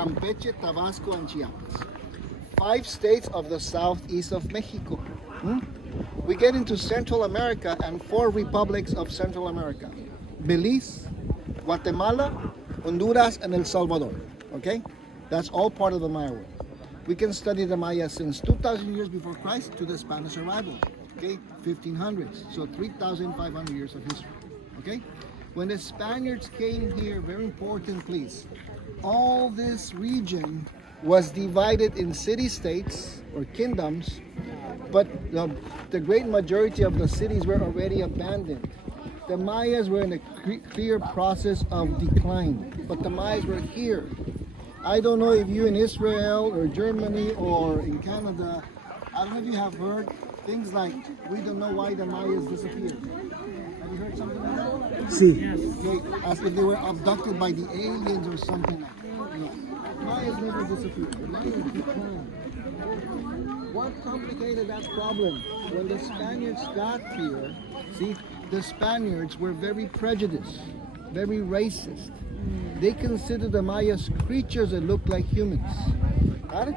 Campeche, Tabasco, and Chiapas. 5 states of the southeast of Mexico. We get into Central America and 4 republics of Central America. Belize, Guatemala, Honduras, and El Salvador. Okay? That's all part of the Maya world. We can study the Maya since 2,000 years before Christ to the Spanish arrival. Okay? 1500s. So 3,500 years of history. Okay? When the Spaniards came here, very important please, all this region was divided in city-states or kingdoms, but the great majority of the cities were already abandoned. The Mayas were in a clear process of decline, but the Mayas were here. I don't know if you in Israel or Germany or in Canada, I don't know if you have heard things like, we don't know why the Mayas disappeared. Have you heard something like that? Sí. Okay, as if they were abducted by the aliens or something like that. No. Mayas never disappeared. The Mayas declined. What complicated that problem? When the Spaniards got here, see, the Spaniards were very prejudiced, very racist. They considered the Mayas creatures that looked like humans. Got it?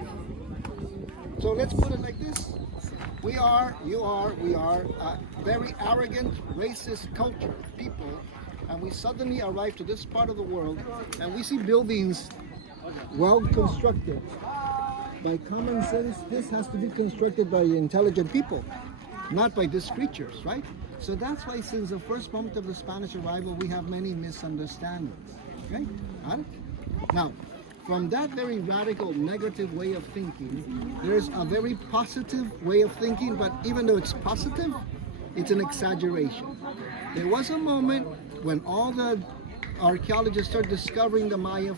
So let's put it like this. We are a very arrogant, racist culture, people, and we suddenly arrive to this part of the world and we see buildings well constructed. By common sense, this has to be constructed by intelligent people, not by these creatures, right? So that's why since the first moment of the Spanish arrival, we have many misunderstandings, okay? Got it? Now, from that very radical negative way of thinking, there's a very positive way of thinking, but even though it's positive, it's an exaggeration. There was a moment when all the archaeologists started discovering the Mayan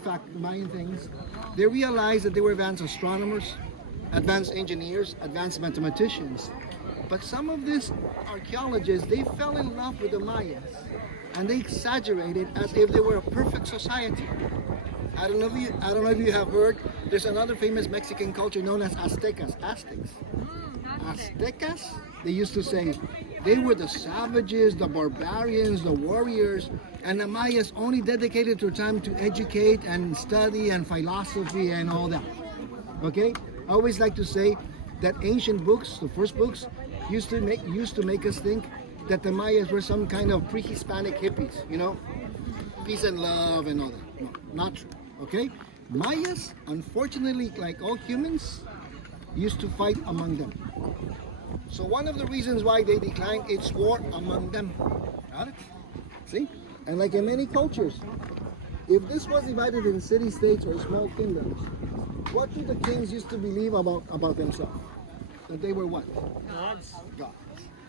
things. They realized that they were advanced astronomers, advanced engineers, advanced mathematicians. But some of these archaeologists, they fell in love with the Mayas and they exaggerated as if they were a perfect society. I don't know if you have heard, there's another famous Mexican culture known as Aztecas. Aztecas, they used to say, they were the savages, the barbarians, the warriors, and the Mayas only dedicated their time to educate and study and philosophy and all that. Okay? I always like to say that ancient books, the first books, used to make us think that the Mayas were some kind of pre-Hispanic hippies, you know? Peace and love and all that. No, not true. Okay? Mayas, unfortunately, like all humans, used to fight among them. So one of the reasons why they declined, it's war among them. Got it? See? And like in many cultures, if this was divided in city-states or small kingdoms, what do the kings used to believe about themselves? That they were what? Gods. Gods.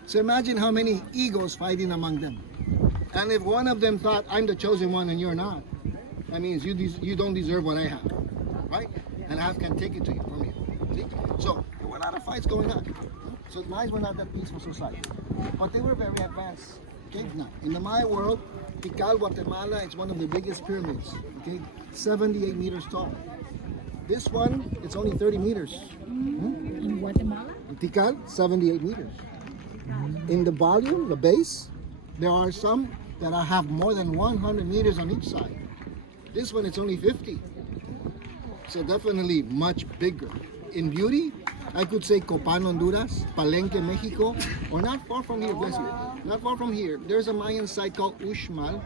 So imagine how many egos fighting among them. And if one of them thought, I'm the chosen one and you're not, that means you don't deserve what I have, right? And I can take it to you from you. See? So there were a lot of fights going on. So the Mayas were not that peaceful society, but they were very advanced. Okay, now in the Maya world, Tikal, Guatemala, is one of the biggest pyramids. Okay, 78 meters tall. This one, it's only 30 meters. In Guatemala? Tikal, 78 meters. In the volume, the base, there are some that have more than 100 meters on each side. This one, it's only 50. So definitely much bigger. In beauty, I could say Copan, Honduras, Palenque, Mexico, or not far from here, bless you, not far from here, there's a Mayan site called Uxmal,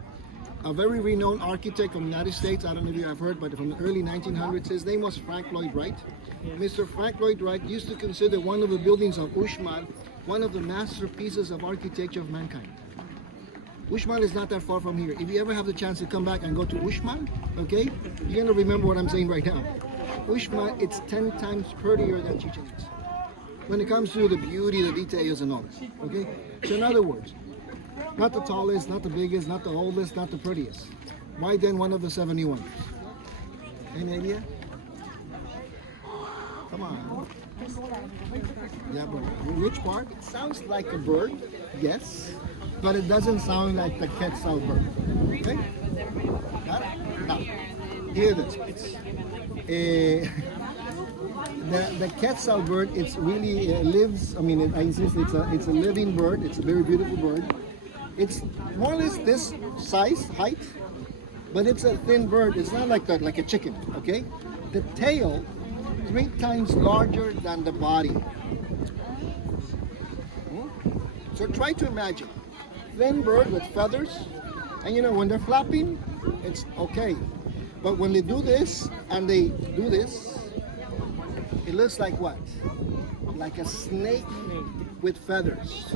a very renowned architect from the United States. I don't know if you have heard, but from the early 1900s, his name was Frank Lloyd Wright. Mr. Frank Lloyd Wright used to consider one of the buildings of Uxmal one of the masterpieces of architecture of mankind. Uxmal is not that far from here. If you ever have the chance to come back and go to Uxmal, okay, you're gonna remember what I'm saying right now. Uxmal, it's 10 times prettier than Chichen Itza when it comes to the beauty, the details, and all this. Okay, so in other words, not the tallest, not the biggest, not the oldest, not the prettiest. Why then one of the 70 wonders? Any idea? Come on. Yeah, but which part? It sounds like a bird, yes, but it doesn't sound like the Quetzal bird. Okay? Got it? Now, hear this. The Quetzal bird, it's really lives. I mean, I insist, it's a living bird. It's a very beautiful bird. It's more or less this size, height, but it's a thin bird. It's not like a chicken. Okay, the tail 3 times larger than the body. So try to imagine. Thin bird with feathers, and you know, when they're flapping, it's okay. But when they do this, and they do this, it looks like what? Like a snake with feathers.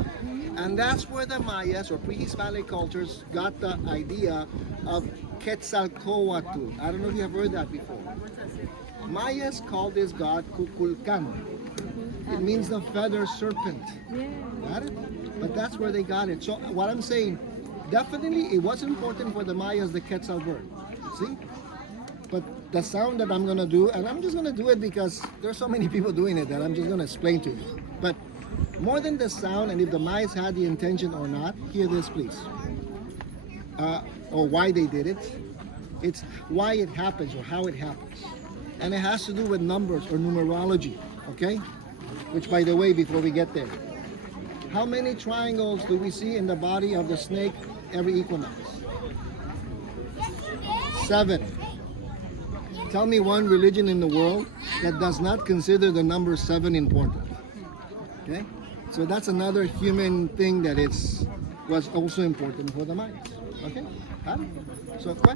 And that's where the Mayas or pre-Hispanic cultures got the idea of Quetzalcoatl. I don't know if you have heard that before. Mayas called this god Kukulkan. It means the feather serpent. Got it? But that's where they got it. So what I'm saying, definitely it was important for the Mayas, the Quetzal bird. See? But the sound that I'm going to do, and I'm just going to do it because there's so many people doing it that I'm just going to explain to you. But more than the sound, and if the Mayas had the intention or not, hear this please. Or why they did it. It's why it happens or how it happens. And it has to do with numbers or numerology, okay? Which, by the way, before we get there, how many triangles do we see in the body of the snake every equinox? 7. Tell me one religion in the world that does not consider the number 7 important. Okay? So that's another human thing that was also important for the Mayas. Okay? Got it? So question.